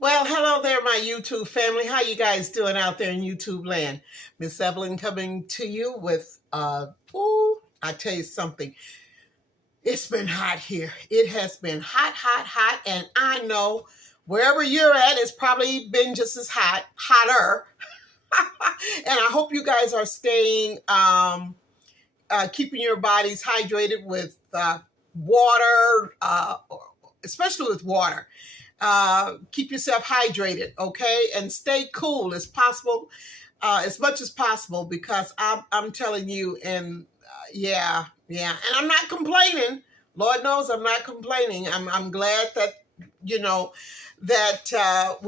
Well, hello there, my YouTube family. How you guys doing out there in YouTube land? Miss Evelyn coming to you with, I tell you something. It's been hot here. It has been hot, hot, hot. And I know wherever you're at, it's probably been just as hot, hotter. And I hope you guys are staying, keeping your bodies hydrated with water, especially with water. Keep yourself hydrated, okay, and stay cool as possible, as much as possible, because I'm telling you, and yeah, and I'm not complaining. Lord knows I'm not complaining. I'm glad that that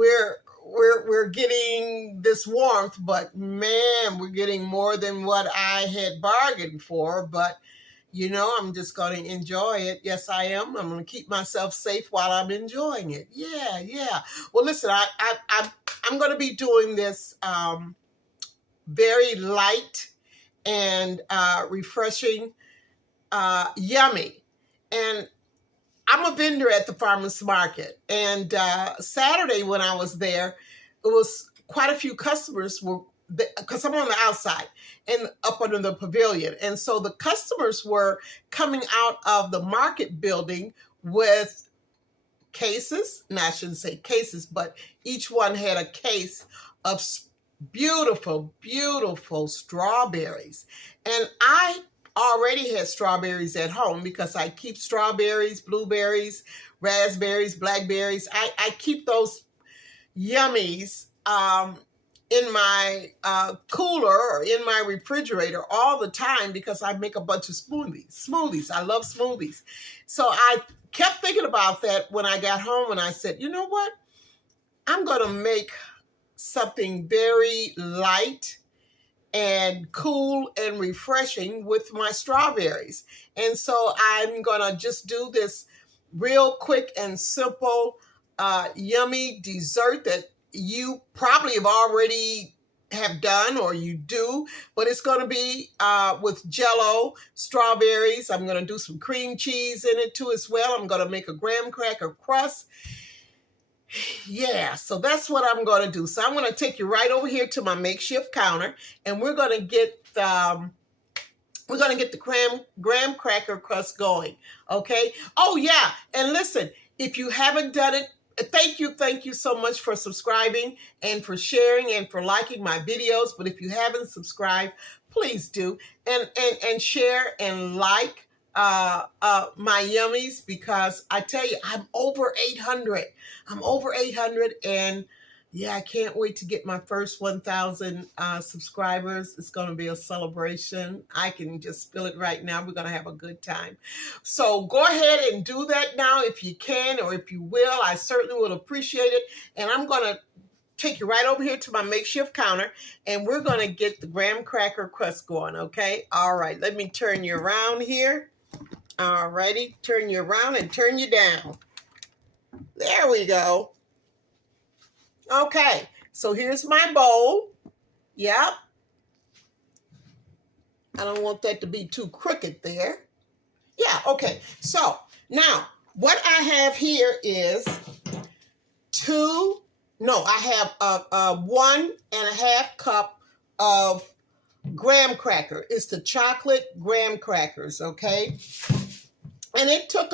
we're getting this warmth, but man, we're getting more than what I had bargained for. But I'm just going to enjoy it. Yes, I am. I'm going to keep myself safe while I'm enjoying it. Yeah. Well, listen, I'm going to be doing this very light and refreshing, yummy. And I'm a vendor at the farmer's market. And Saturday when I was there, it was quite a few customers were, because I'm on the outside and up under the pavilion. And so the customers were coming out of the market building with cases. Now, I shouldn't say cases, but each one had a case of beautiful, beautiful strawberries. And I already had strawberries at home because I keep strawberries, blueberries, raspberries, blackberries. I keep those yummies in my cooler or in my refrigerator all the time because I make a bunch of smoothies. I love smoothies. So I kept thinking about that when I got home, and I said, you know what? I'm going to make something very light and cool and refreshing with my strawberries. And so I'm going to just do this real quick and simple, yummy dessert that you probably have done or you do, but it's going to be with Jello strawberries. I'm going to do some cream cheese in it too as well. I'm going to make a graham cracker crust. Yeah, so that's what I'm going to do. So I'm going to take you right over here to my makeshift counter, and we're going to get the graham cracker crust going. Okay. Oh yeah, and listen, if you haven't done it, thank you so much for subscribing and for sharing and for liking my videos. But if you haven't subscribed, please do and share and like my yummies, because I tell you, I'm over 800. And yeah, I can't wait to get my first 1,000 subscribers. It's going to be a celebration. I can just feel it right now. We're going to have a good time. So go ahead and do that now if you can, or if you will. I certainly will appreciate it. And I'm going to take you right over here to my makeshift counter, and we're going to get the graham cracker crust going, okay? All right, let me turn you around here. All righty, turn you around and turn you down. There we go. Okay, so here's my bowl. Yep. I don't want that to be too crooked there. Yeah, okay. So now what I have here is I have a 1.5 cup of graham cracker. It's the chocolate graham crackers, okay? And it takes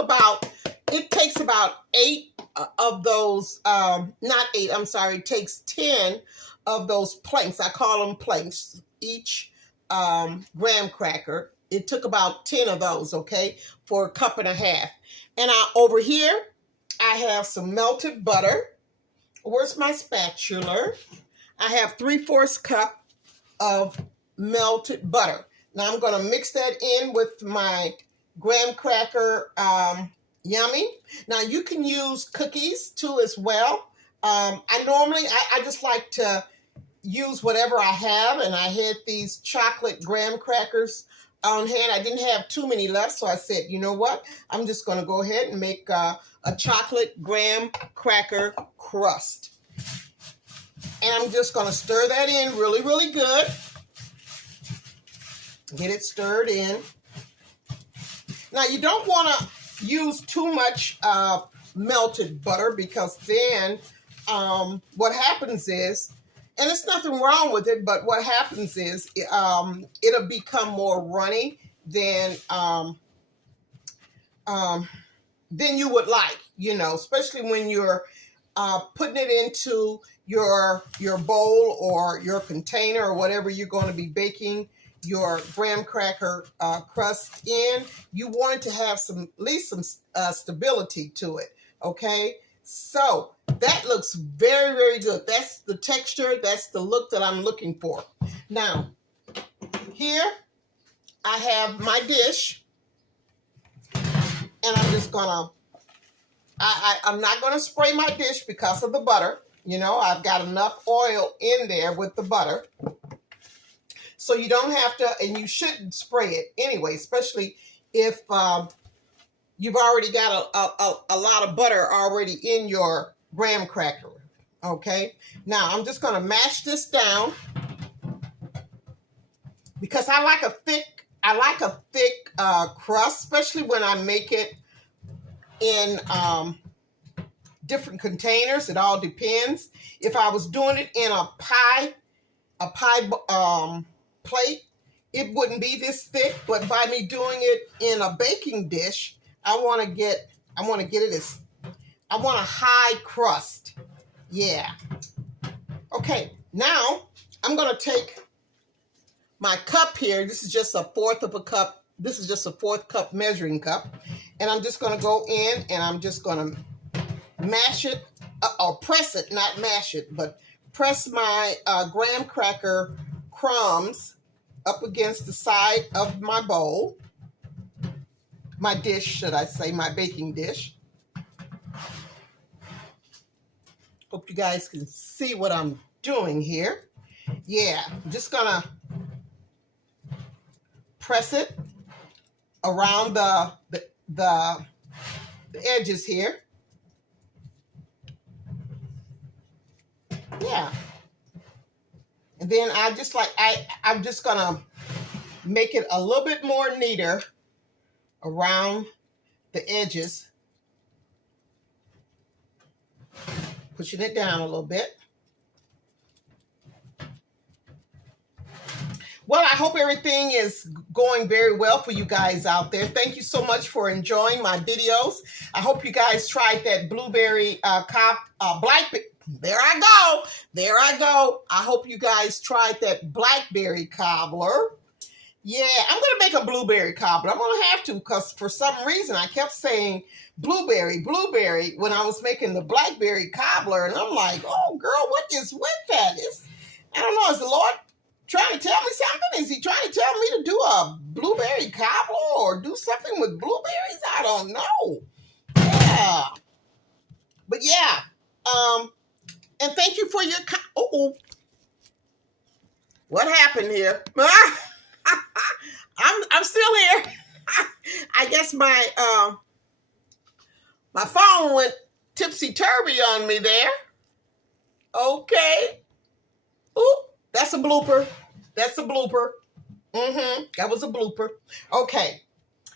about 8 of those, not 8, I'm sorry, it takes 10 of those planks. I call them planks, each graham cracker. It took about 10 of those, okay, for 1.5 cups. And over here, I have some melted butter. Where's my spatula? I have 3/4 cup of melted butter. Now I'm going to mix that in with my graham cracker yummy. Now you can use cookies too as well. I just like to use whatever I have, and I had these chocolate graham crackers on hand. I didn't have too many left, so I said, you know what? I'm just going to go ahead and make a chocolate graham cracker crust. And I'm just going to stir that in really, really good. Get it stirred in. Now, you don't want to use too much melted butter, because then what happens is, and there's nothing wrong with it, but what happens is it'll become more runny than you would like, you know, especially when you're putting it into your bowl or your container or whatever you're going to be baking your graham cracker crust in. You want it to have some, at least some stability to it. Okay, so that looks very, very good. That's the texture. That's the look that I'm looking for. Now, here I have my dish, and I'm just gonna, I'm not gonna spray my dish because of the butter. You know, I've got enough oil in there with the butter. So you don't have to, and you shouldn't spray it anyway, especially if you've already got a lot of butter already in your graham cracker. Okay, now I'm just gonna mash this down because I like a thick crust, especially when I make it in different containers. It all depends. If I was doing it in a pie plate, it wouldn't be this thick. But by me doing it in a baking dish, I want to get it as, I want a high crust. Yeah. Okay, now I'm going to take my cup here. This is just a fourth of a cup. This is just a fourth cup measuring cup. And I'm just going to go in and I'm just going to mash it, or press it, not mash it, but press my graham cracker crumbs up against the side of my bowl. My dish, should I say, my baking dish. Hope you guys can see what I'm doing here. Yeah, I'm just gonna press it around the edges here. Yeah. And then I'm just gonna make it a little bit more neater around the edges. Pushing it down a little bit. Well, I hope everything is going very well for you guys out there. Thank you so much for enjoying my videos. I hope you guys tried that blueberry blackberry. There I go. I hope you guys tried that blackberry cobbler. Yeah, I'm going to make a blueberry cobbler. I'm going to have to, because for some reason I kept saying blueberry when I was making the blackberry cobbler. And I'm like, oh, girl, what is with that? I don't know. Is the Lord trying to tell me something? Is he trying to tell me to do a blueberry cobbler or do something with blueberries? I don't know. Yeah. But yeah. And thank you for your what happened here? I'm still here. I guess my my phone went tipsy-turvy on me there. Okay. Ooh, that's a blooper. That's a blooper. That was a blooper. Okay.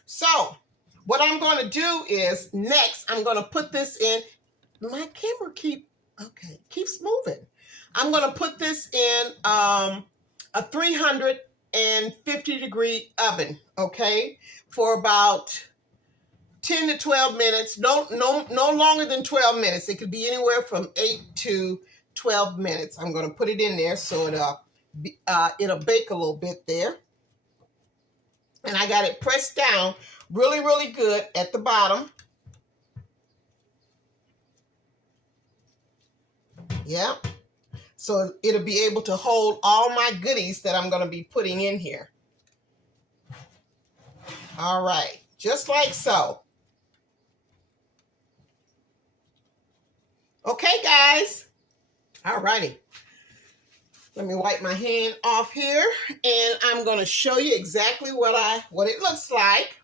So what I'm going to do is next, I'm going to put this in. My camera keeps moving. I'm going to put this in a 350-degree oven, okay, for about 10 to 12 minutes. No longer than 12 minutes. It could be anywhere from 8 to 12 minutes. I'm going to put it in there so it'll bake a little bit there. And I got it pressed down really, really good at the bottom. Yeah. So it'll be able to hold all my goodies that I'm going to be putting in here. All right. Just like so. Okay, guys. All righty. Let me wipe my hand off here, and I'm going to show you exactly what it looks like.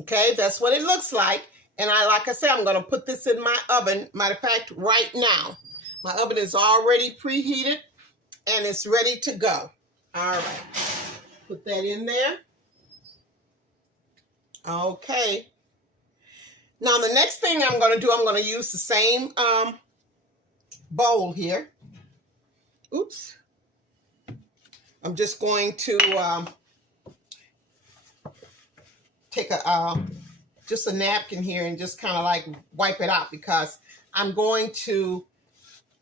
Okay, that's what it looks like. And like I said, I'm going to put this in my oven. Matter of fact, right now. My oven is already preheated, and it's ready to go. All right. Put that in there. Okay. Now the next thing I'm going to do, I'm going to use the same bowl here. Oops. I'm just going to take just a napkin here and just kind of like wipe it out, because I'm going to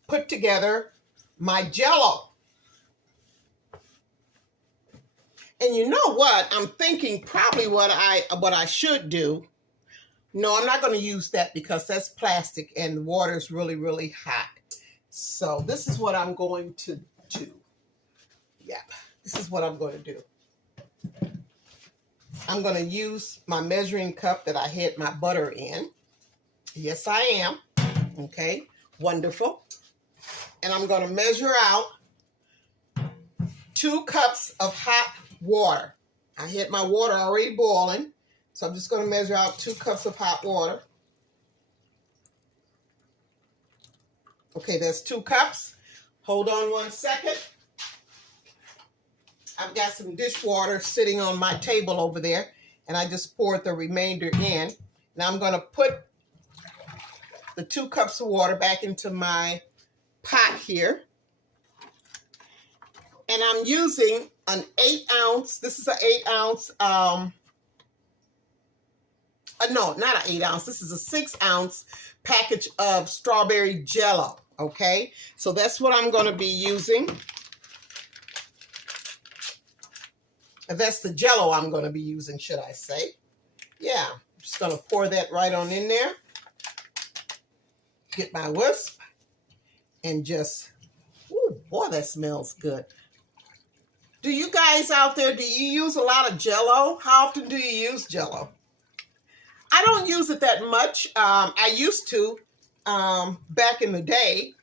put together my Jello. And you know what? I'm thinking probably what I should do. No, I'm not going to use that because that's plastic and the water is really, really hot. So this is what I'm going to do. Yep, this is what I'm going to do. I'm going to use my measuring cup that I had my butter in. Yes, I am. Okay, wonderful. And I'm going to measure out 2 cups of hot water. I had my water already boiling, so I'm just going to measure out 2 cups of hot water. Okay, that's 2 cups. Hold on one second. I've got some dishwater sitting on my table over there, and I just poured the remainder in. Now I'm going to put the 2 cups of water back into my pot here. And I'm using an 8-ounce, this is an 8-ounce, no, not an 8-ounce, this is a 6-ounce package of strawberry jello, okay? So that's what I'm going to be using. That's the jello I'm going to be using, should I say. Yeah, I'm just going to pour that right on in there. Get my whisk and just, ooh, boy, that smells good. Do you guys out there, do you use a lot of Jello? How often do you use Jello? I don't use it that much. I used to back in the day.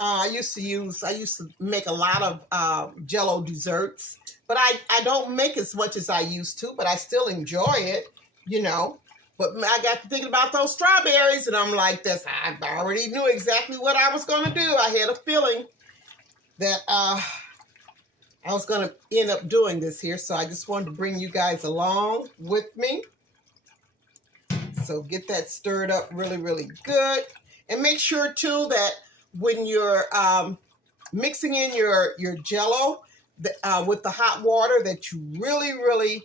I used to make a lot of Jello desserts, but I don't make as much as I used to, but I still enjoy it, you know. But I got to thinking about those strawberries, and I'm like, I already knew exactly what I was going to do. I had a feeling that I was going to end up doing this here, so I just wanted to bring you guys along with me. So get that stirred up really, really good. And make sure, too, that when you're mixing in your Jello with the hot water, that you really, really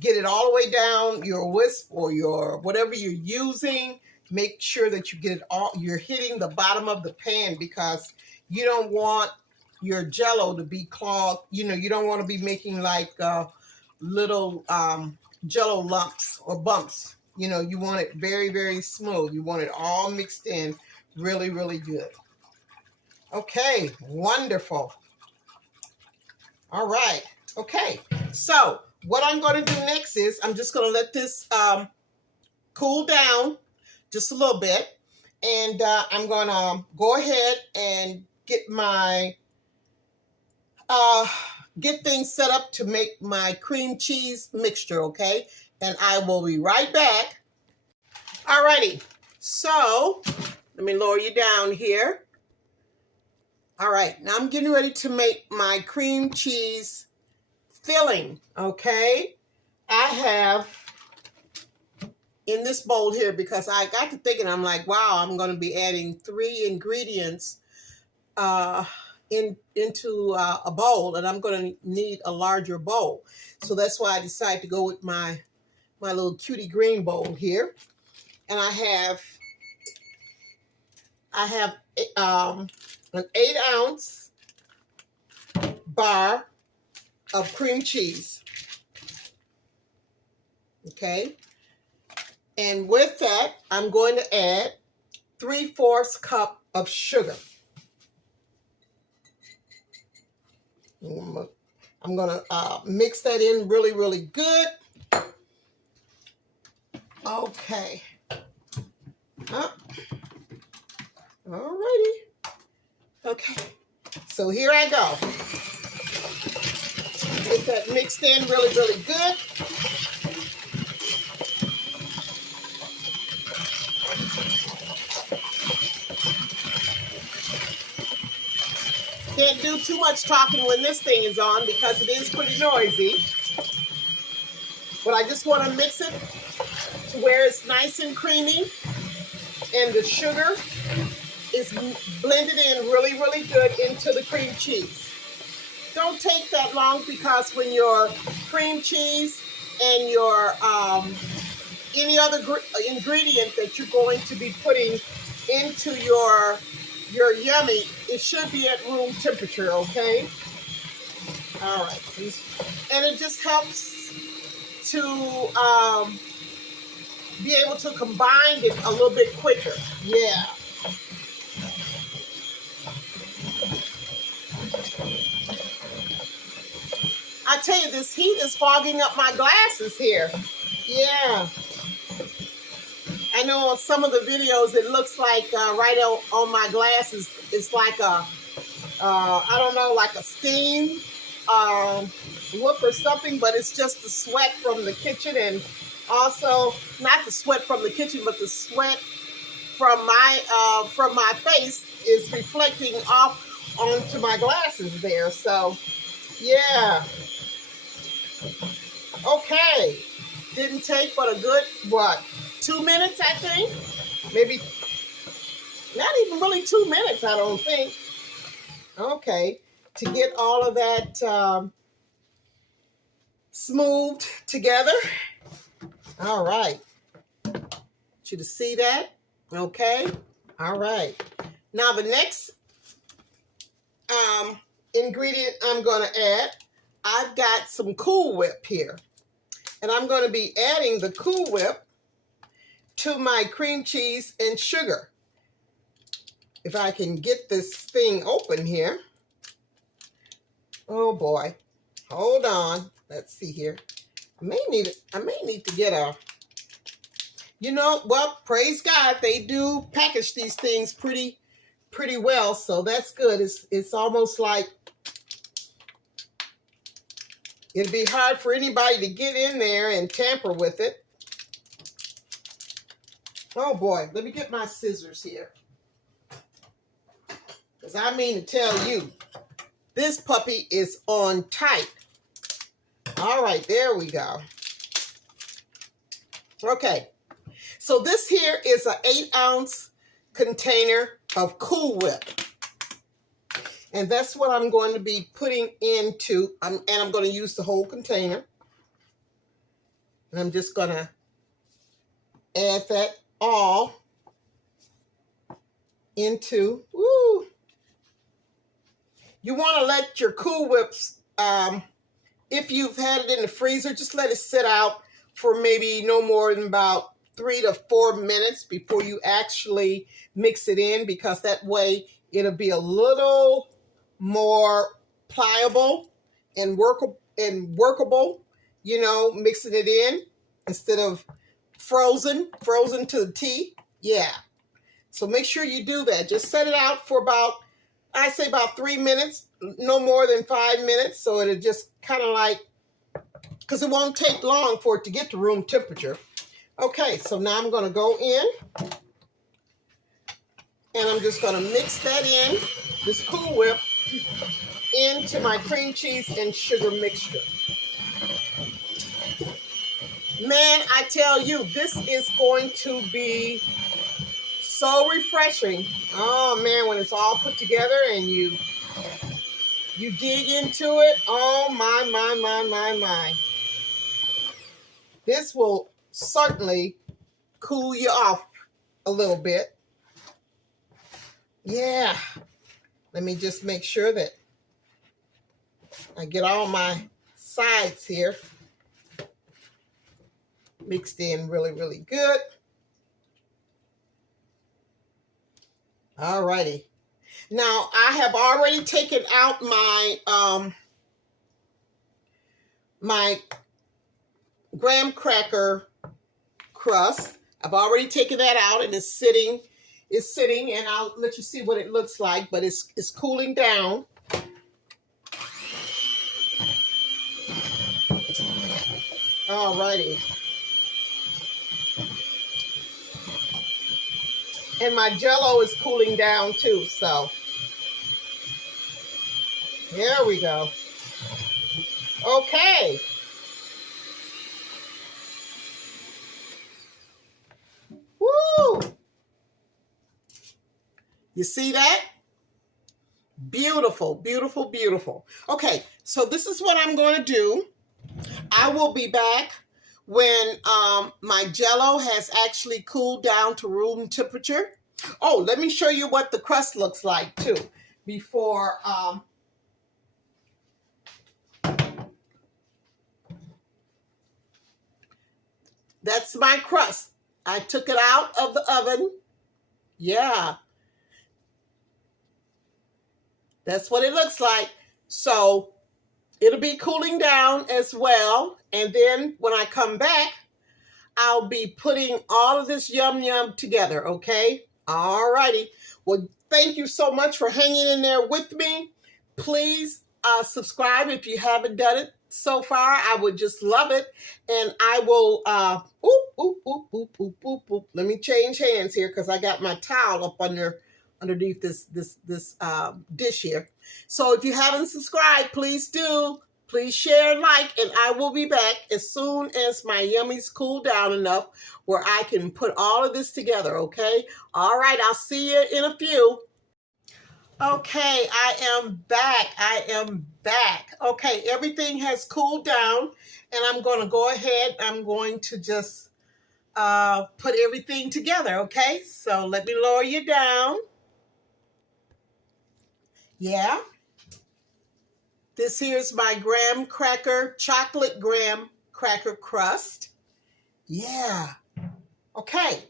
get it all the way down your whisk or your whatever you're using. Make sure that you get it all, you're hitting the bottom of the pan, because you don't want your Jello to be clogged. You know, you don't want to be making like little Jello lumps or bumps. You know, you want it very, very smooth. You want it all mixed in really, really good. Okay, wonderful. All right. Okay, so what I'm going to do next is I'm just going to let this cool down just a little bit. And I'm going to go ahead and get my get things set up to make my cream cheese mixture, okay? And I will be right back. Alrighty, so let me lower you down here. All right, now I'm getting ready to make my cream cheese filling, okay? I have in this bowl here, because I got to thinking, I'm like, wow, I'm going to be adding 3 ingredients into a bowl, and I'm going to need a larger bowl. So that's why I decided to go with my little cutie green bowl here. And I have an 8-ounce bar of cream cheese. Okay. And with that, I'm going to add 3/4 cup of sugar. I'm going to mix that in really, really good. Okay. Alrighty. Okay. So here I go. Get that mixed in really, really good. Can't do too much talking when this thing is on, because it is pretty noisy. But I just want to mix it to where it's nice and creamy and the sugar is blended in really, really good into the cream cheese. Don't take that long, because when your cream cheese and your any other ingredient that you're going to be putting into your yummy, it should be at room temperature, okay? All right, and it just helps to be able to combine it a little bit quicker. Yeah. I tell you, this heat is fogging up my glasses here. Yeah. I know on some of the videos it looks like right on my glasses, it's like a, I don't know, like a steam look or something, but it's just the sweat from the kitchen, and also not the sweat from the kitchen, but the sweat from my face is reflecting off onto my glasses there. So, yeah. Okay. Didn't take but a good, what, 2 minutes, I think? Maybe not even really 2 minutes, I don't think. Okay. To get all of that smoothed together. All right. Want you to see that? Okay. All right. Now the next ingredient I'm going to add, I've got some Cool Whip here. And I'm going to be adding the Cool Whip to my cream cheese and sugar. If I can get this thing open here. Oh boy. Hold on. Let's see here. I may need to get a, you know, well, praise God, they do package these things pretty well, so that's good. It's almost like it'd be hard for anybody to get in there and tamper with it. Oh boy, let me get my scissors here. Because I mean to tell you, this puppy is on tight. All right, there we go. Okay, so this here is an 8-ounce container of Cool Whip. And that's what I'm going to be putting into, and I'm going to use the whole container. And I'm just going to add that all into, woo. You want to let your Cool Whips, if you've had it in the freezer, just let it sit out for maybe no more than about 3 to 4 minutes before you actually mix it in, because that way it'll be a little more pliable and workable, you know, mixing it in instead of frozen to the T. Yeah. So make sure you do that. Just set it out for about, I say about 3 minutes, no more than 5 minutes. So it'll just kind of like, because it won't take long for it to get to room temperature. Okay, so now I'm going to go in and I'm just going to mix that in, this Cool Whip, into my cream cheese and sugar mixture. Man, I tell you, this is going to be so refreshing. Oh man, when it's all put together and you dig into it, oh my. This will certainly cool you off a little bit. Yeah. Let me just make sure that I get all my sides here mixed in really good. All righty. Now I have already taken out my my graham cracker crust. I've already taken that out and it's sitting, and I'll let you see what it looks like, but it's cooling down. All righty. And my Jello is cooling down too, so here we go. Okay. You see that? Beautiful, beautiful, beautiful. Okay, so this is what I'm going to do. I will be back when my Jello has actually cooled down to room temperature. Oh, let me show you what the crust looks like too before. That's my crust. I took it out of the oven. Yeah. That's what it looks like. So it'll be cooling down as well. And then when I come back, I'll be putting all of this yum yum together, okay? All righty. Well, thank you so much for hanging in there with me. Please subscribe if you haven't done it so far. I would just love it. And I will, let me change hands here because I got my towel up underneath this dish here. So if you haven't subscribed, please do. Please share and like, and I will be back as soon as my yummies cool down enough where I can put all of this together, okay? All right, I'll see you in a few. Okay, I am back. I am back. Okay, everything has cooled down, and I'm going to go ahead. I'm going to just put everything together, okay? So let me lower you down. Yeah. This here's my graham cracker, chocolate graham cracker crust. Yeah. Okay.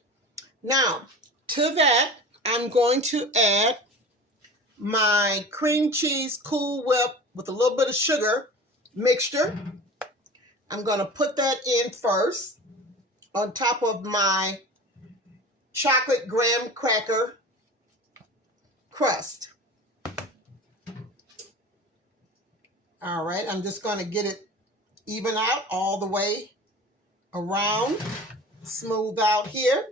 Now, to that, I'm going to add my cream cheese Cool Whip with a little bit of sugar mixture. I'm going to put that in first on top of my chocolate graham cracker crust. All right, I'm just going to get it even out all the way around, smooth out here.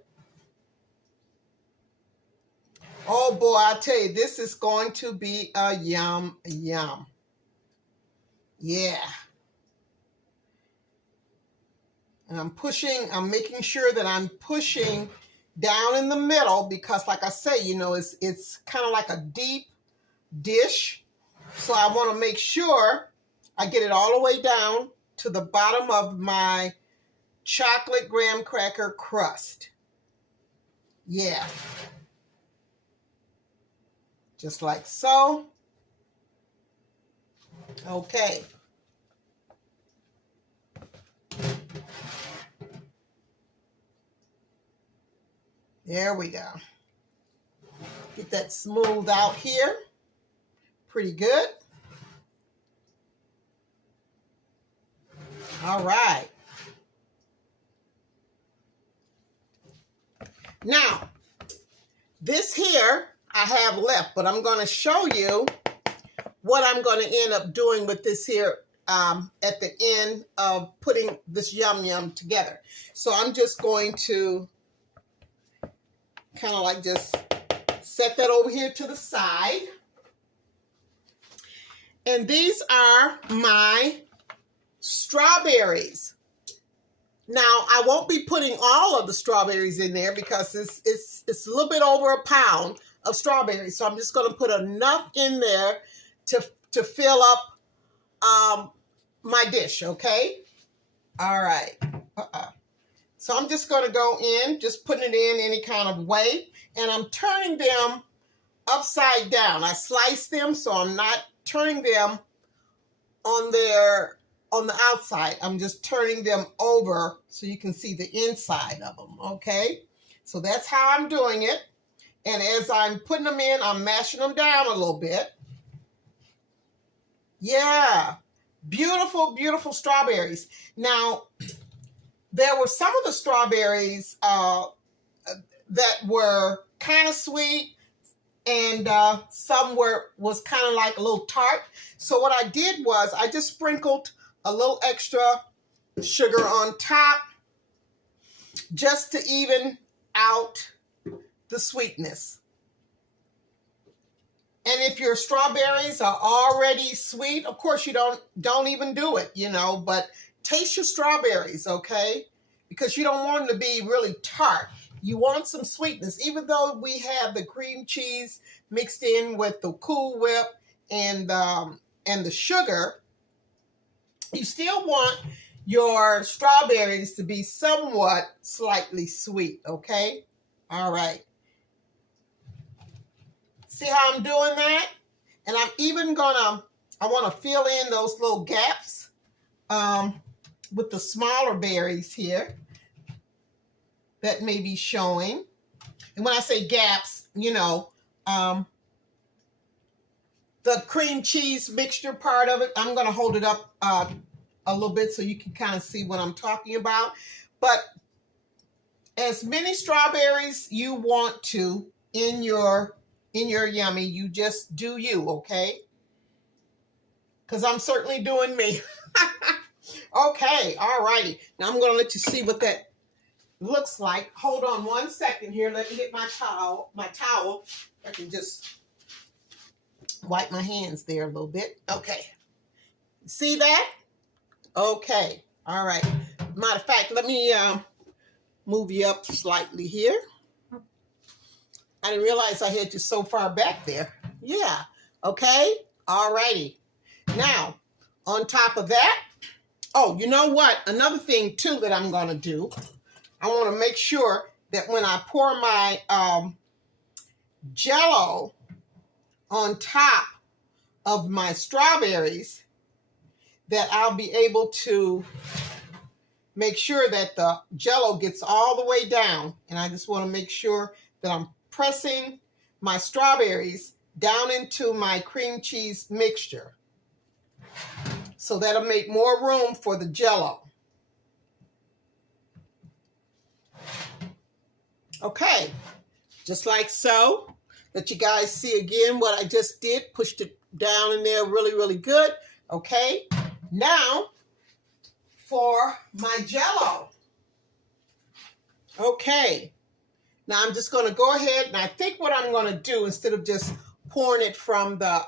Oh boy, I tell you, this is going to be a yum, yum. Yeah. And I'm making sure that I'm pushing down in the middle because like I say, you know, it's kind of like a deep dish. So I want to make sure I get it all the way down to the bottom of my chocolate graham cracker crust. Yeah. Just like so. Okay. There we go. Get that smooth out here. Pretty good. All right. Now, this here I have left, but I'm going to show you what I'm going to end up doing with this here at the end of putting this yum yum together. So I'm just going to kind of like just set that over here to the side. And these are my strawberries. Now, I won't be putting all of the strawberries in there because it's a little bit over a pound of strawberries. So I'm just going to put enough in there to fill up my dish, okay? All right. So I'm just going to go in, just putting it in any kind of way. And I'm turning them upside down. I slice them, so I'm not turning them on the outside. I'm just turning them over so you can see the inside of them, okay? So that's how I'm doing it. And as I'm putting them in, I'm mashing them down a little bit. Yeah, beautiful, beautiful strawberries. Now, there were some of the strawberries that were kind of sweet, and some was kind of like a little tart. So what I did was I just sprinkled a little extra sugar on top just to even out the sweetness. And if your strawberries are already sweet, of course you don't even do it, you know, but taste your strawberries, okay? Because you don't want them to be really tart. You want some sweetness, even though we have the cream cheese mixed in with the Cool Whip and the sugar. You still want your strawberries to be somewhat slightly sweet, okay? All right. See how I'm doing that? And I'm even I want to fill in those little gaps with the smaller berries here that may be showing. And when I say gaps, you know, the cream cheese mixture part of it, I'm going to hold it up a little bit so you can kind of see what I'm talking about. But as many strawberries you want to in your yummy, you just do you, okay? Because I'm certainly doing me. Okay, all righty. Now I'm going to let you see what that looks like. Hold on one second here. Let me get my towel. I can just wipe my hands there a little bit. Okay. See that? Okay. All right. Matter of fact, let me move you up slightly here. I didn't realize I had you so far back there. Yeah. Okay. All righty. Now, on top of that, oh, you know what? Another thing, too, that I'm going to do, I want to make sure that when I pour my Jello on top of my strawberries, that I'll be able to make sure that the Jello gets all the way down. And I just want to make sure that I'm pressing my strawberries down into my cream cheese mixture. So that'll make more room for the Jello. Okay, just like so. Let you guys see again what I just did. Pushed it down in there really, really good. Okay, now for my Jello. Okay, now I'm just going to go ahead, and I think what I'm going to do, instead of just pouring it from the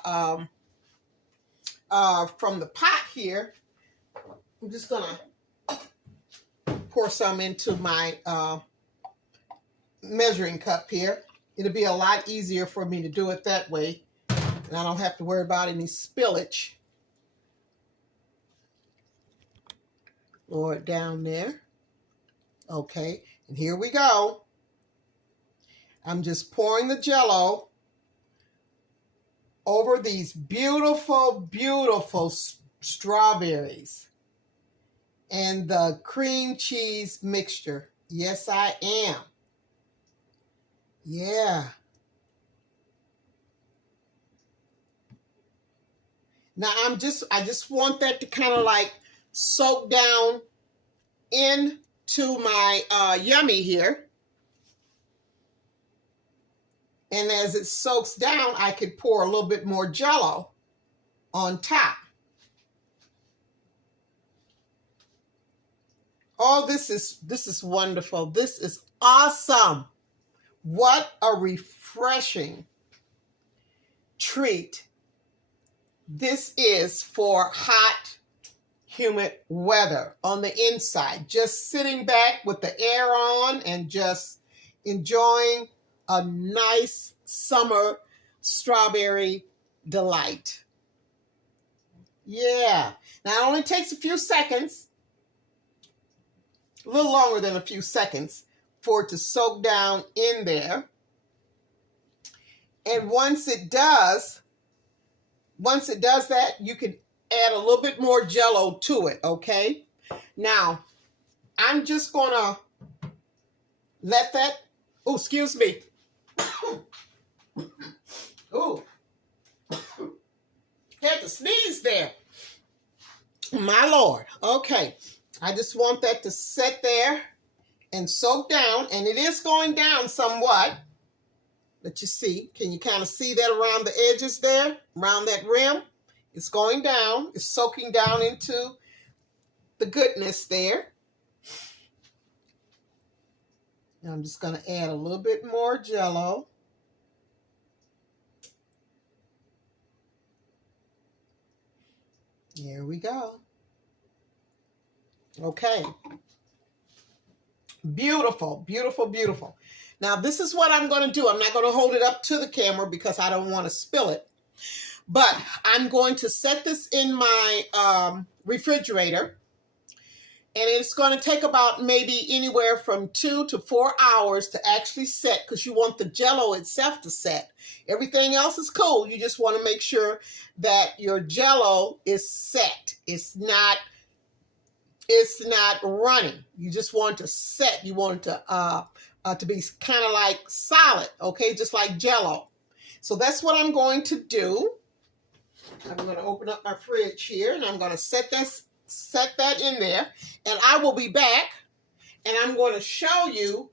pot here, I'm just going to pour some into my measuring cup here. It'll be a lot easier for me to do it that way, and I don't have to worry about any spillage. Lower it down there. Okay, and here we go. I'm just pouring the Jello over these beautiful, beautiful strawberries and the cream cheese mixture. Yes, I am. Yeah. Now I just want that to kind of like soak down into my yummy here. And as it soaks down, I could pour a little bit more Jello on top. Oh, this is wonderful. This is awesome. What a refreshing treat this is for hot, humid weather on the inside. Just sitting back with the air on and just enjoying a nice summer strawberry delight. Yeah. Now it only takes a few seconds, a little longer than a few seconds, for it to soak down in there. And once it does that, you can add a little bit more Jello to it, okay? Now, I'm just gonna let that, oh, excuse me. Oh, had to sneeze there. My Lord. Okay, I just want that to sit there and soak down, and it is going down somewhat. Let you see. Can you kind of see that around the edges there, around that rim? It's going down. It's soaking down into the goodness there. Now I'm just going to add a little bit more Jello. Here we go. Okay. Beautiful, beautiful, beautiful. Now, this is what I'm going to do. I'm not going to hold it up to the camera because I don't want to spill it. But I'm going to set this in my refrigerator. And it's going to take about maybe anywhere from 2 to 4 hours to actually set, because you want the Jello itself to set. Everything else is cool. You just want to make sure that your Jello is set. It's not running. You just want to set. You want it to be kind of like solid, okay, just like Jello. So that's what I'm going to do. I'm going to open up my fridge here, and I'm going to set that in there, and I will be back, and I'm going to show you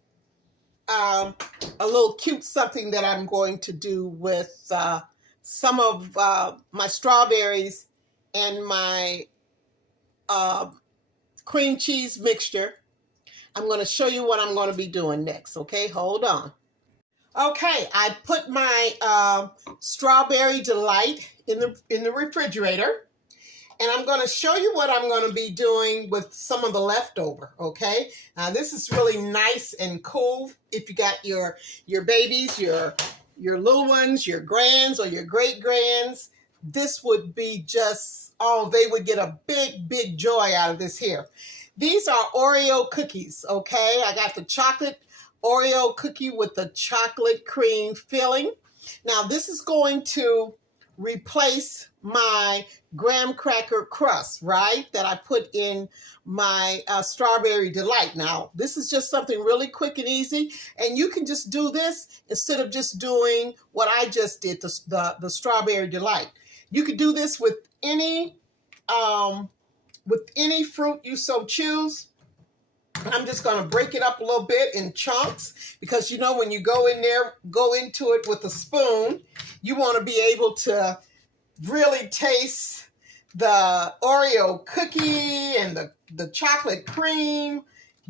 a little cute something that I'm going to do with some of my strawberries and my cream cheese mixture. I'm going to show you what I'm going to be doing next. Okay, hold on. Okay, I put my strawberry delight in the refrigerator, and I'm going to show you what I'm going to be doing with some of the leftover. Okay, this is really nice and cool if you got your babies, your little ones, your grands or your great grands. This would be just, oh, they would get a big joy out of this here. These are Oreo cookies, okay? I got the chocolate Oreo cookie with the chocolate cream filling. Now, this is going to replace my graham cracker crust, right, that I put in my strawberry delight. Now, this is just something really quick and easy, and you can just do this instead of just doing what I just did, the strawberry delight. You could do this with any fruit you so choose. I'm just going to break it up a little bit in chunks, because you know when you go into it with a spoon, you want to be able to really taste the Oreo cookie and the chocolate cream.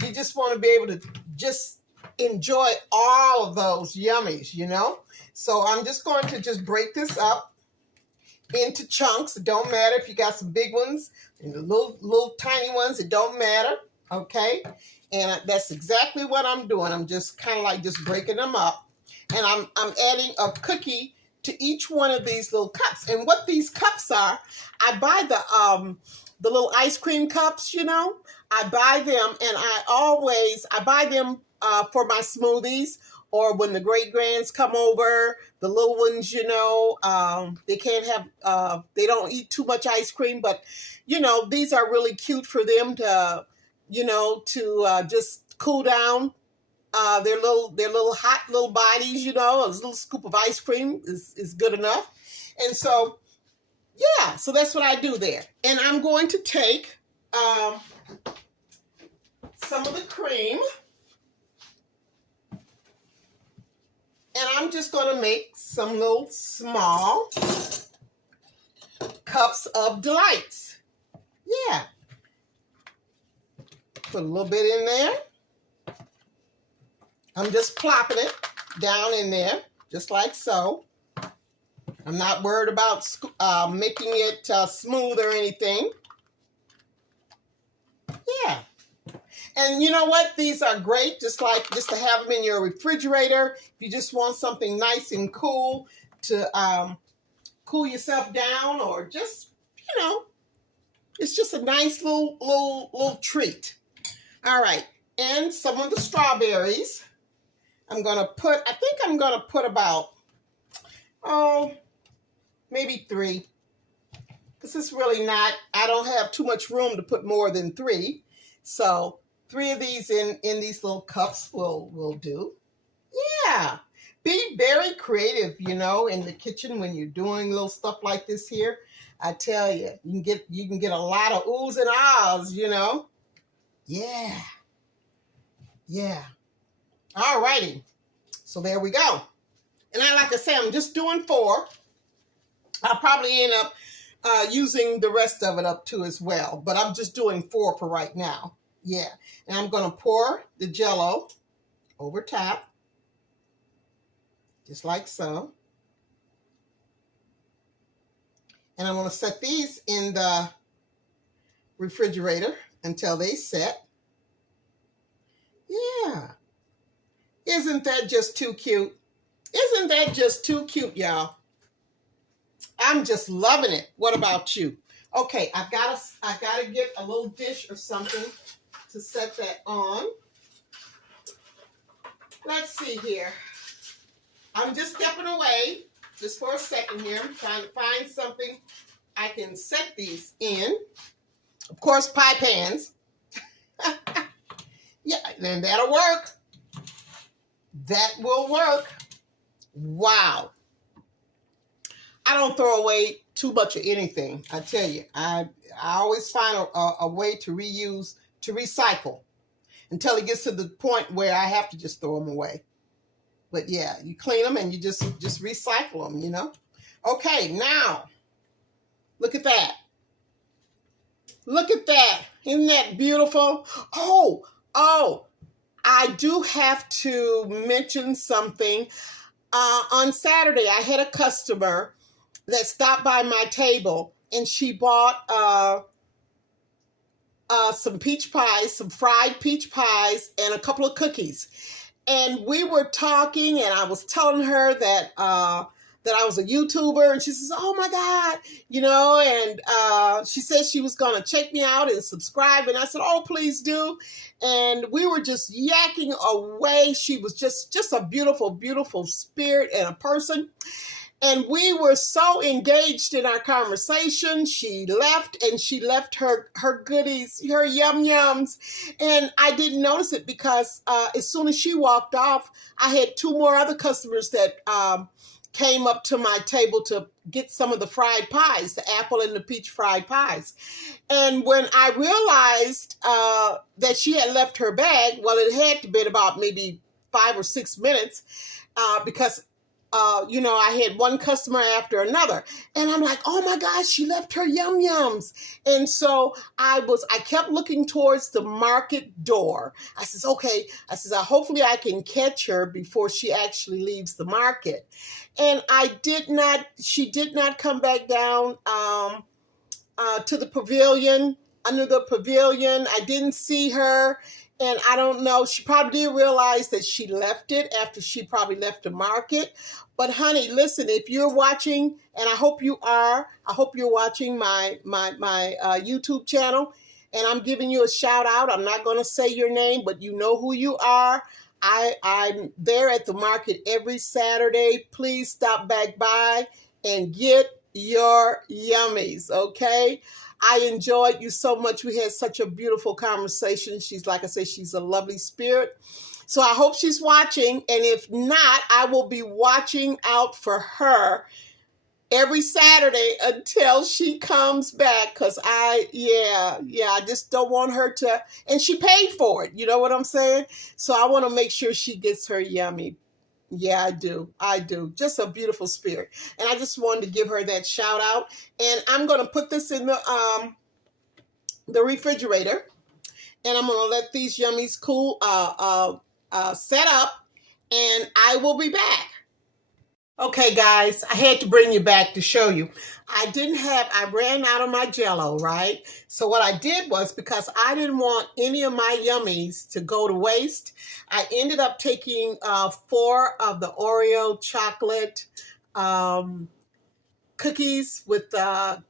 You just want to be able to just enjoy all of those yummies, you know. So I'm just going to just break this up into chunks. It don't matter if you got some big ones and the little tiny ones. It don't matter. Okay, and that's exactly what I'm doing. I'm just kind of like just breaking them up, and I'm adding a cookie to each one of these little cups. And what these cups are, I buy the little ice cream cups, you know. I buy them, and I buy them for my smoothies, or when the great grands come over, the little ones, you know, they can't have, they don't eat too much ice cream, but you know, these are really cute for them to, you know, to just cool down their little hot little bodies, you know. A little scoop of ice cream is good enough. And so, yeah, so that's what I do there. And I'm going to take some of the cream, and I'm just going to make some little small cups of delights. Yeah. Put a little bit in there. I'm just plopping it down in there, just like so. I'm not worried about making it smooth or anything. Yeah. And you know what? These are great, just to have them in your refrigerator. If you just want something nice and cool to cool yourself down, or just, you know, it's just a nice little treat. All right, and some of the strawberries, I'm going to put, I think I'm going to put about, maybe 3. This is really not, I don't have too much room to put more than 3. So 3 of these in these little cups will do. Yeah, be very creative, you know, in the kitchen when you're doing little stuff like this here. I tell you, you can get a lot of oohs and ahs, you know. Yeah. Yeah. All righty. So there we go. And like I say, I'm just doing 4. I'll probably end up using the rest of it up too as well. But I'm just doing 4 for right now. Yeah. And I'm going to pour the Jello over top. Just like so. And I'm going to set these in the refrigerator until they set. Yeah. Isn't that just too cute? Isn't that just too cute, y'all? I'm just loving it. What about you? Okay, I gotta get a little dish or something to set that on. Let's see here. I'm just stepping away just for a second here. I'm trying to find something I can set these in. Of course, pie pans. Yeah, then that'll work. That will work. Wow. I don't throw away too much of anything. I tell you, I always find a way to reuse, to recycle, until it gets to the point where I have to just throw them away. But yeah, you clean them and you just recycle them, you know? Okay, now, look at that. Look at that. Isn't that beautiful? Oh, I do have to mention something. On Saturday, I had a customer that stopped by my table, and she bought some peach pies, some fried peach pies, and a couple of cookies. And we were talking, and I was telling her that I was a YouTuber, and she says, "Oh my God," you know, and she said she was going to check me out and subscribe, and I said, "Oh, please do." And we were just yakking away. She was just a beautiful, beautiful spirit and a person. And we were so engaged in our conversation. She left, and she left her goodies, her yum-yums. And I didn't notice it because as soon as she walked off, I had two more other customers that came up to my table to get some of the fried pies, the apple and the peach fried pies. And when I realized that she had left her bag, well, it had to be about maybe 5 or 6 minutes because you know, I had one customer after another, and I'm like, oh my gosh, she left her yum-yums. And so I kept looking towards the market door. I says, okay, hopefully I can catch her before she actually leaves the market. And she did not come back down to the pavilion, under the pavilion. I didn't see her. And I don't know, she probably did realize that she left it after she probably left the market. But honey, listen, if you're watching, and I hope you are, I hope you're watching my YouTube channel, and I'm giving you a shout out. I'm not going to say your name, but you know who you are. I'm there at the market every Saturday. Please stop back by and get your yummies, okay? I enjoyed you so much. We had such a beautiful conversation. She's, like I said, she's a lovely spirit. So I hope she's watching. And if not, I will be watching out for her every Saturday until she comes back. Because I just don't want her to, and she paid for it. You know what I'm saying? So I want to make sure she gets her yummy. Yeah, I do. Just a beautiful spirit. And I just wanted to give her that shout out. And I'm going to put this in the refrigerator. And I'm going to let these yummies cool, set up. And I will be back. Okay, guys, I had to bring you back to show you. I ran out of my Jello, right? So what I did was, because I didn't want any of my yummies to go to waste, I ended up taking 4 of the Oreo chocolate cookies with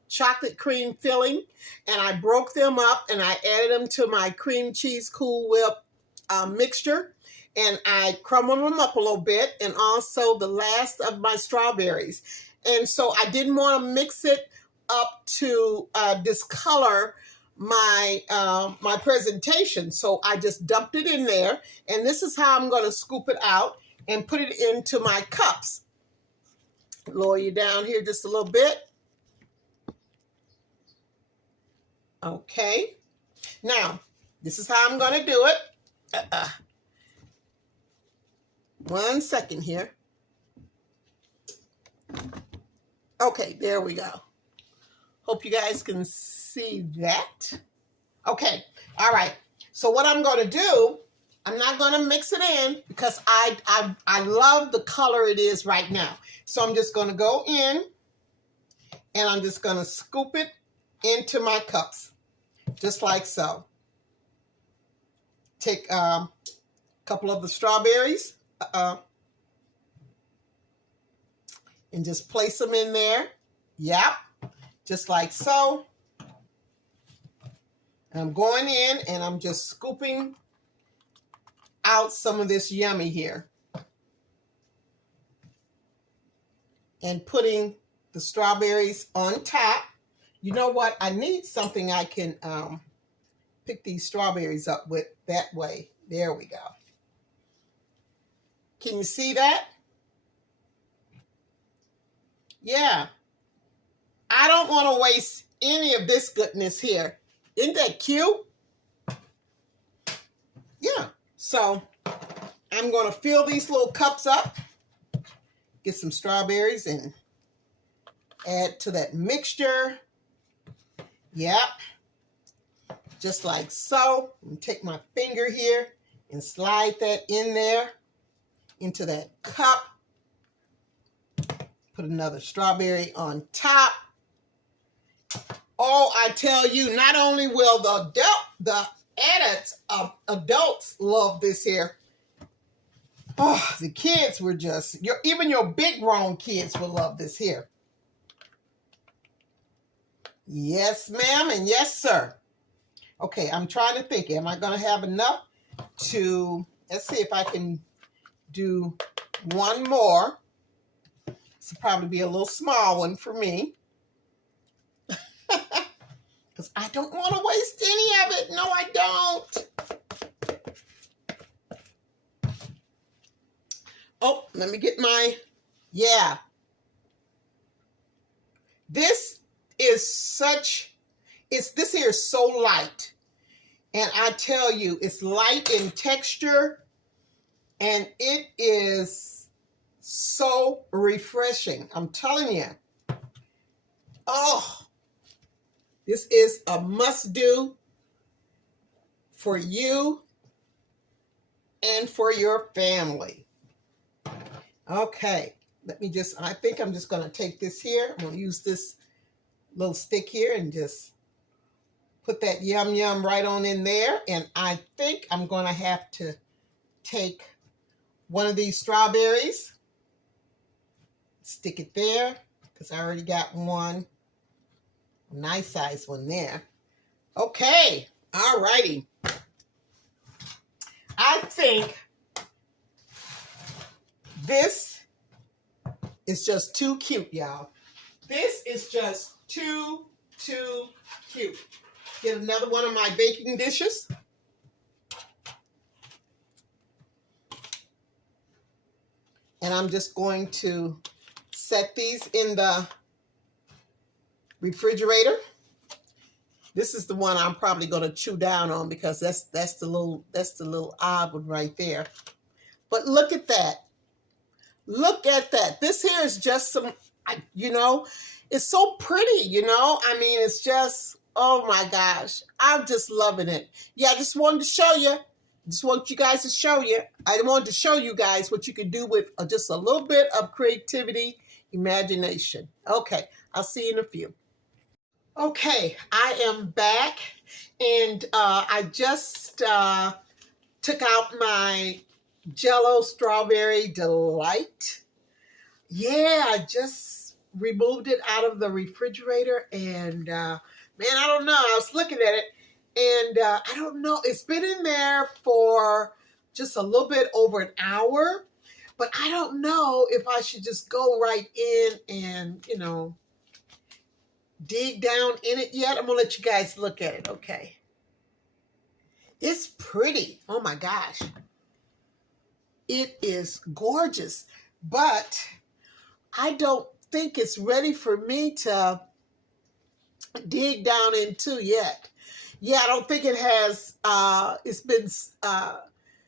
chocolate cream filling, and I broke them up and I added them to my cream cheese Cool Whip mixture. And I crumbled them up a little bit, and also the last of my strawberries. And so I didn't want to mix it up to discolor my my presentation. So I just dumped it in there, and this is how I'm going to scoop it out and put it into my cups. Lower you down here just a little bit. Okay. Now, this is how I'm going to do it. 1 second here. Okay, there we go. Hope you guys can see that. Okay, all right. So what I'm going to do, I'm not going to mix it in because I love the color it is right now. So I'm just going to go in and I'm just going to scoop it into my cups, just like so. Take couple of the strawberries. And just place them in there. Yep. Just like so. And I'm going in and I'm just scooping out some of this yummy here. And putting the strawberries on top. You know what? I need something I can pick these strawberries up with that way. There we go. Can you see that? Yeah. I don't want to waste any of this goodness here. Isn't that cute? Yeah. So I'm going to fill these little cups up. Get some strawberries and add to that mixture. Yep. Just like so. And take my finger here and slide that in there into that cup. Put another strawberry on top. Oh, I tell you, not only will the adults love this here. Oh, the kids were just, even your big grown kids will love this here. Yes, ma'am, and yes, sir. Okay, I'm trying to think. Am I going to have enough to, let's see if I can do one more. This will probably be a little small one for me. Because I don't want to waste any of it. No, I don't. Oh, let me get my, yeah. This is such, this here is so light. And I tell you, it's light in texture. And it is so refreshing. I'm telling you. Oh, this is a must-do for you and for your family. Okay, let me just, I think I'm just going to take this here. I'm going to use this little stick here and just put that yum yum right on in there. And I think I'm going to have to take one of these strawberries, stick it there, because I already got one. Nice size one there. Okay, all righty. I think this is just too cute, y'all. This is just too cute. Get another one of my baking dishes. And I'm just going to set these in the refrigerator. This is the one I'm probably going to chew down on because that's the little odd one right there. But look at that. Look at that. This here is just some, you know, it's so pretty, you know. I mean, it's just, oh my gosh. I'm just loving it. Yeah, I just wanted to show you. Just want you guys to show you. I wanted to show you guys what you can do with just a little bit of creativity, imagination. Okay, I'll see you in a few. Okay, I am back, and I just took out my Jello Strawberry Delight. Yeah, I just removed it out of the refrigerator, and man, I don't know. I was looking at it, and I don't know. It's been in there for just a little bit over an hour, but I don't know if I should just go right in and, you know, dig down in it yet. I'm going to let you guys look at it, okay? It's pretty. Oh, my gosh. It is gorgeous, but I don't think it's ready for me to dig down into yet. Yeah, I don't think it has, it's been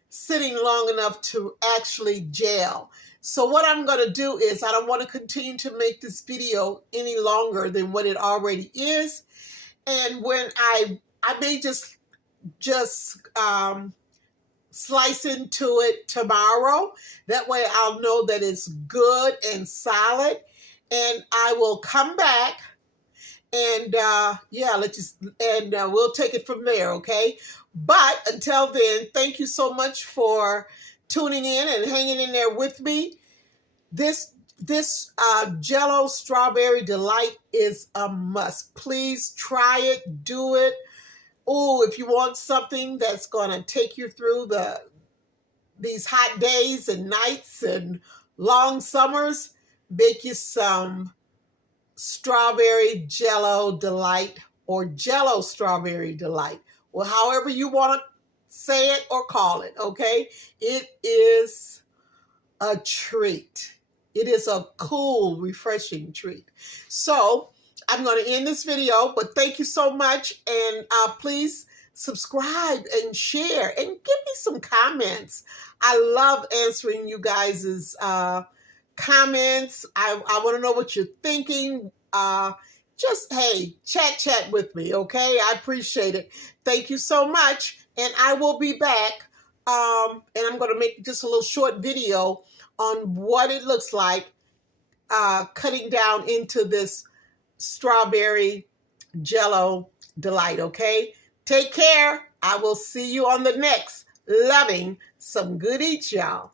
sitting long enough to actually gel. So what I'm going to do is I don't want to continue to make this video any longer than what it already is. And when I may just slice into it tomorrow. That way I'll know that it's good and solid. And I will come back And yeah, let's just, and we'll take it from there, okay? But until then, thank you so much for tuning in and hanging in there with me. This Jello Strawberry Delight is a must. Please try it, do it. Oh, if you want something that's gonna take you through these hot days and nights and long summers, bake you some Strawberry Jello Delight or Jello Strawberry Delight, or however you want to say it or call it, okay? It is a treat. It is a cool, refreshing treat. So I'm going to end this video, but thank you so much. And please subscribe and share and give me some comments. I love answering you guys' comments. I want to know what you're thinking. Just, hey, chat with me, okay? I appreciate it. Thank you so much. And I will be back. And I'm going to make just a little short video on what it looks like cutting down into this Strawberry Jello Delight, okay? Take care. I will see you on the next Loving Some Good Eats, y'all.